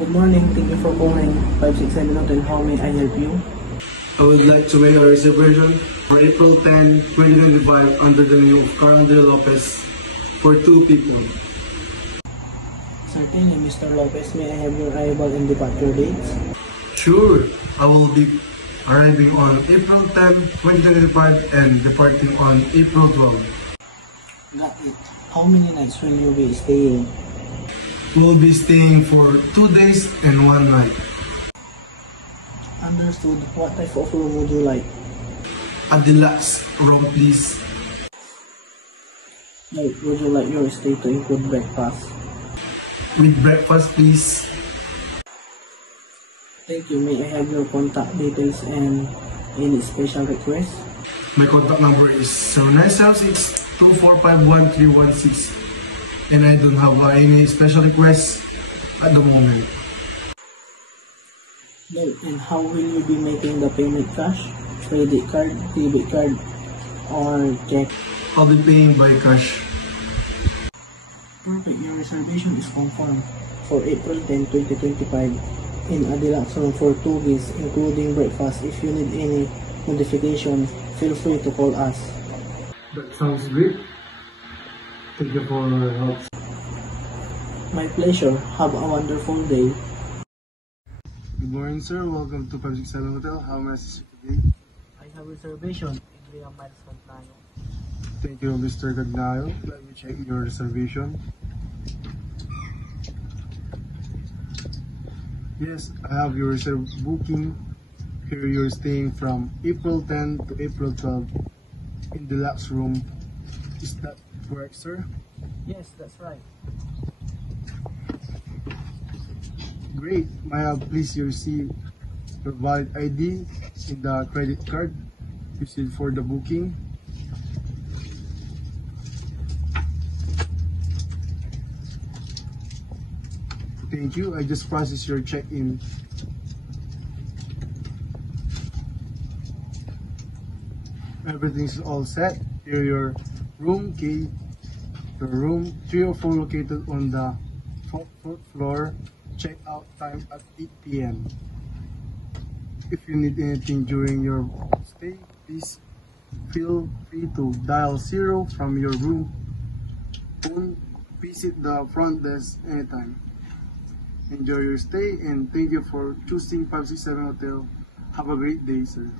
Good morning. Thank you for calling 567 Hotel. How may I help you? I would like to make a reservation for April 10, 2025 under the name of Carl Andre Lopez for 2 people. Certainly, Mr. Lopez. May I have your arrival and departure dates? Sure, I will be arriving on April 10, 2025 and departing on April 12. Got it. How many nights will you be staying? We'll be staying for 2 days and 1 night. Understood. What type of room would you like? A deluxe room, please. Note, would you like your stay to include breakfast? With breakfast, please. Thank you. May I have your contact details and any special request? My contact number is 0976-245-1316 and I don't have any special requests at the moment. Note, and how will you be making the payment? Cash, credit card, debit card, or check? I'll be paying by cash. Perfect. Your reservation is confirmed for April 10, 2025 in a deluxe room for 2 days including breakfast. If you need any modification, feel free to call us. That sounds great. Thank you for your help. My pleasure. Have a wonderful day. Good morning, sir. Welcome to 567 Hotel. How may I assist you today? I have reservation. Adrian Miles Cantano. Thank you, Mr. Gagnayo. Let me check your reservation. Yes, I have your booking. Here you're staying from April 10 to April 12 in the deluxe room. Is that correct, sir? Yes, that's right. Great. May I please receive your valid ID in the credit card used for the booking? Thank you. I just processed your check-in. Everything's all set. Here your room key. Your room 304 located on the 4th floor. Check out time at 8 p.m. If you need anything during your stay, please feel free to dial 0 from your room. Visit the front desk anytime. Enjoy your stay and thank you for choosing 567 Hotel. Have a great day, sir.